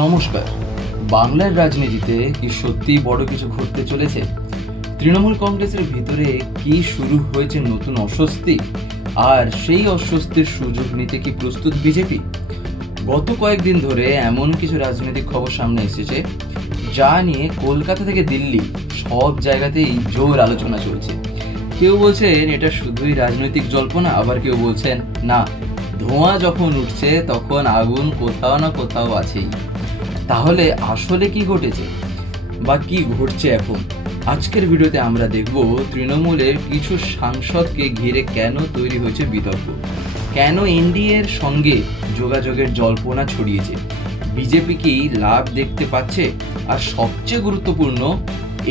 নমস্কার। বাংলার রাজনীতিতে কি সত্যিই বড় কিছু ঘটতে চলেছে? তৃণমূল কংগ্রেসের ভিতরে কি শুরু হয়েছে নতুন অস্বস্তি, আর সেই অস্বস্তির সুযোগ নিতে কি প্রস্তুত বিজেপি? গত কয়েকদিন ধরে এমন কিছু রাজনৈতিক খবর সামনে এসেছে যা নিয়ে কলকাতা থেকে দিল্লি সব জায়গাতেই জোর আলোচনা চলছে। কেউ বলছেন এটা শুধুই রাজনৈতিক জল্পনা, আবার কেউ বলছেন না, ধোঁয়া যখন উঠছে তখন আগুন কোথাও না কোথাও আছেই। তাহলে আসলে কি ঘটেছে বা কি ঘটছে এখন? আজকের ভিডিওতে আমরা দেখব তৃণমূলের কিছু সাংসদকে ঘিরে কেন তৈরি হয়েছে বিতর্ক, কেন এনডিএর সঙ্গে যোগাযোগের জল্পনা ছড়িয়েছে, বিজেপি কি লাভ দেখতে পাচ্ছে, আর সবচেয়ে গুরুত্বপূর্ণ,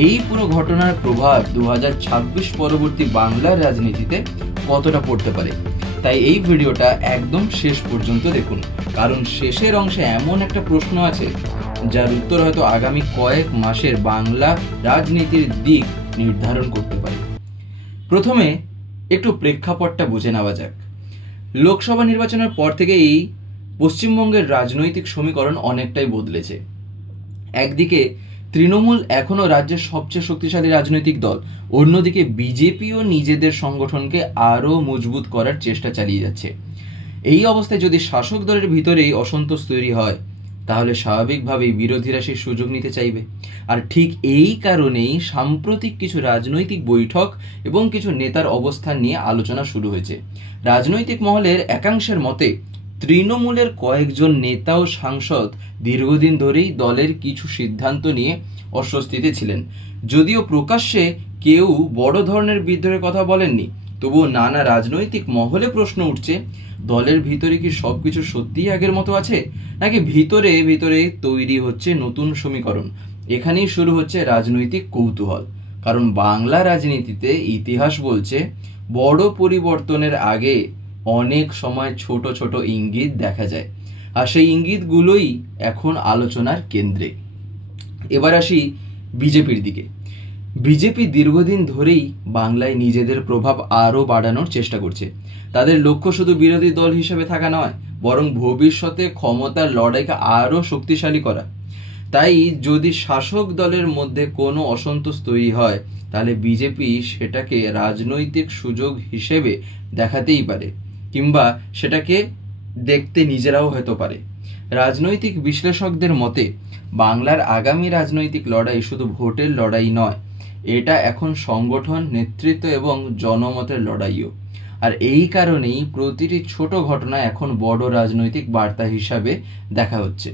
এই পুরো ঘটনার প্রভাব 2026 পরবর্তী বাংলার রাজনীতিতে কতটা পড়তে পারে। তাই এই ভিডিওটা একদম শেষ পর্যন্ত দেখুন, কারণ শেষের অংশে এমন একটা প্রশ্ন আছে যার উত্তর হয়তো আগামী কয়েক মাসের বাংলা রাজনীতির দিক নির্ধারণ করতে পারে। প্রথমে একটু প্রেক্ষাপটটা বুঝে নেওয়া যাক। লোকসভা নির্বাচনের পর থেকেই পশ্চিমবঙ্গের রাজনৈতিক সমীকরণ অনেকটাই বদলেছে। একদিকে তৃণমূল এখনও রাজ্যের সবচেয়ে শক্তিশালী রাজনৈতিক দল, অন্যদিকে বিজেপিও নিজেদের সংগঠনকে আরও মজবুত করার চেষ্টা চালিয়ে যাচ্ছে। এই অবস্থায় যদি শাসক দলের ভিতরেই অসন্তোষ তৈরি হয়, তাহলে স্বাভাবিকভাবেই বিরোধীরা সেই সুযোগ নিতে চাইবে। আর ঠিক এই কারণেই সাম্প্রতিক কিছু রাজনৈতিক বৈঠক এবং কিছু নেতার অবস্থান নিয়ে আলোচনা শুরু হয়েছে। রাজনৈতিক মহলের একাংশের মতে তৃণমূলের কয়েকজন নেতা ও সাংসদ দীর্ঘদিন ধরেই দলের কিছু সিদ্ধান্ত নিয়ে অস্বস্তিতে ছিলেন। যদিও প্রকাশ্যে কেউ বড় ধরনের বিদ্রোহের কথা বলেননি, তবুও নানা রাজনৈতিক মহলে প্রশ্ন উঠছে, দলের ভিতরে কি সব কিছু সত্যিই আগের মতো আছে, নাকি ভিতরে ভিতরে তৈরি হচ্ছে নতুন সমীকরণ? এখানেই শুরু হচ্ছে রাজনৈতিক কৌতূহল। কারণ বাংলা রাজনীতিতে ইতিহাস বলছে, বড় পরিবর্তনের আগে অনেক সময় ছোট ছোট ইঙ্গিত দেখা যায়, আর সেই ইঙ্গিতগুলোই এখন আলোচনার কেন্দ্রে। এবার আসি বিজেপির দিকে। বিজেপি দীর্ঘদিন ধরেই বাংলায় নিজেদের প্রভাব আরও বাড়ানোর চেষ্টা করছে। তাদের লক্ষ্য শুধু বিরোধী দল হিসেবে থাকা নয়, বরং ভবিষ্যতে ক্ষমতার লড়াইকে আরও শক্তিশালী করা। তাই যদি শাসক দলের মধ্যে কোনো অসন্তোষ তৈরি হয়, তাহলে বিজেপি সেটাকে রাজনৈতিক সুযোগ হিসেবে দেখাতেই পারে, কিংবা সেটাকে দেখতে নিজেরাও হয়তো পারে। রাজনৈতিক বিশ্লেষকদের মতে বাংলার আগামী রাজনৈতিক লড়াই শুধু ভোটের লড়াই নয়, এটা এখন সংগঠন, নেতৃত্ব এবং জনমতের লড়াইও। আর এই কারণেই প্রতিটি ছোট ঘটনা এখন বড় রাজনৈতিক বার্তা হিসাবে দেখা হচ্ছে।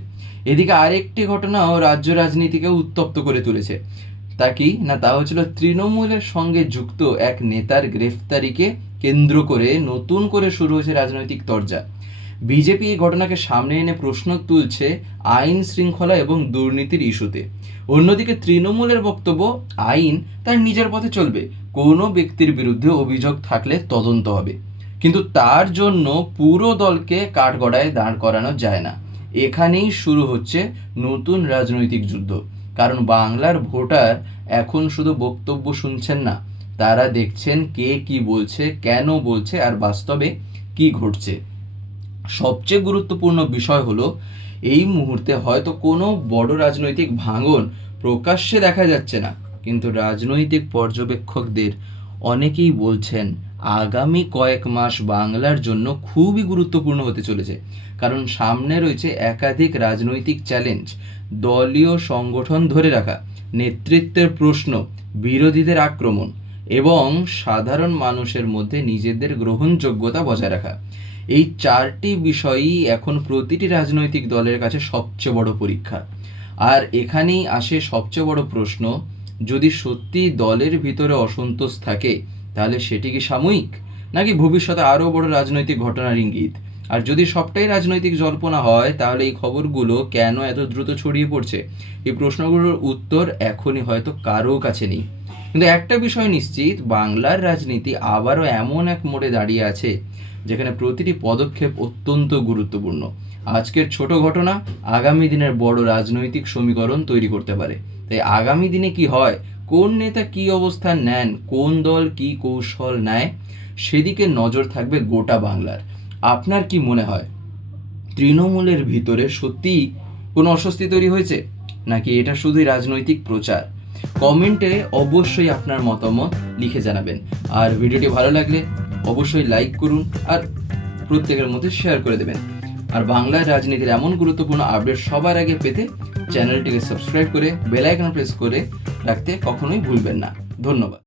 এদিকে আরেকটি ঘটনাও রাজ্য রাজনীতিকে উত্তপ্ত করে তুলেছে। তা কি না, তা হচ্ছিল তৃণমূলের সঙ্গে যুক্ত এক নেতার গ্রেফতারিকে কেন্দ্র করে নতুন করে শুরু হয়েছে রাজনৈতিক তরজা। বিজেপি এই ঘটনাকে সামনে এনে প্রশ্ন তুলছে আইন শৃঙ্খলা এবং দুর্নীতির ইস্যুতে। অন্যদিকে তৃণমূলের বক্তব্য, আইন তার নিজের পথে চলবে, কোনো ব্যক্তির বিরুদ্ধে অভিযোগ থাকলে তদন্ত হবে, কিন্তু তার জন্য পুরো দলকে কাঠগড়ায় দাঁড় করানো যায় না। এখানেই শুরু হচ্ছে নতুন রাজনৈতিক যুদ্ধ। কারণ বাংলার ভোটার এখন শুধু বক্তব্য শুনছেন না, তারা দেখছেন কে কি বলছে, কেন বলছে, আর বাস্তবে কি ঘটছে। সবচেয়ে গুরুত্বপূর্ণ বিষয় হলো, এই মুহূর্তে হয়তো কোনো বড় রাজনৈতিক ভাঙন প্রকাশ্যে দেখা যাচ্ছে না, কিন্তু রাজনৈতিক পর্যবেক্ষকদের অনেকেই বলছেন আগামী কয়েক মাস বাংলার জন্য খুবই গুরুত্বপূর্ণ হতে চলেছে। কারণ সামনে রয়েছে একাধিক রাজনৈতিক চ্যালেঞ্জ, দলীয় সংগঠন ধরে রাখা, নেতৃত্বের প্রশ্ন, বিরোধীদের আক্রমণ এবং সাধারণ মানুষের মধ্যে নিজেদের গ্রহণযোগ্যতা বজায় রাখা। এই চারটি বিষয়ই এখন প্রতিটি রাজনৈতিক দলের কাছে সবচেয়ে বড় পরীক্ষা। আর এখানেই আসে সবচেয়ে বড় প্রশ্ন, যদি সত্যি দলের ভিতরে অসন্তোষ থাকে, তাহলে সেটি কি সাময়িক, নাকি ভবিষ্যতে আরও বড় রাজনৈতিক ঘটনার ইঙ্গিত? আর যদি সবটাই রাজনৈতিক জল্পনা হয়, তাহলে এই খবরগুলো কেন এত দ্রুত ছড়িয়ে পড়ছে? এই প্রশ্নগুলোর উত্তর এখনই হয়তো কারো কাছে নেই। কিন্তু একটা বিষয় নিশ্চিত, বাংলার রাজনীতি আবারও এমন এক মোড়ে দাঁড়িয়ে আছে যেখানে প্রতিটি পদক্ষেপ অত্যন্ত গুরুত্বপূর্ণ। আজকের ছোট ঘটনা আগামী দিনের বড় রাজনৈতিক সমীকরণ তৈরি করতে পারে। তাই আগামী দিনে কি হয়, কোন নেতা কি অবস্থান নেন, কোন দল কি কৌশল নেয়, সেদিকে নজর থাকবে গোটা বাংলার। আপনার কি মনে হয়, তৃণমূলের ভিতরে সত্যি কোনো অস্বস্তি তৈরি হয়েছে, নাকি এটা শুধুই রাজনৈতিক প্রচার? কমেন্টে অবশ্যই আপনার মতামত লিখে জানাবেন। আর ভিডিওটি ভালো লাগলে অবশ্যই লাইক করুন আর প্রত্যেকের মধ্যে শেয়ার করে দেবেন। আর বাংলার রাজনীতির এমন গুরুত্বপূর্ণ আপডেট সবার আগে পেতে চ্যানেলটিকে সাবস্ক্রাইব করে বেল আইকন প্রেস করে রাখতে কখনোই ভুলবেন না। ধন্যবাদ।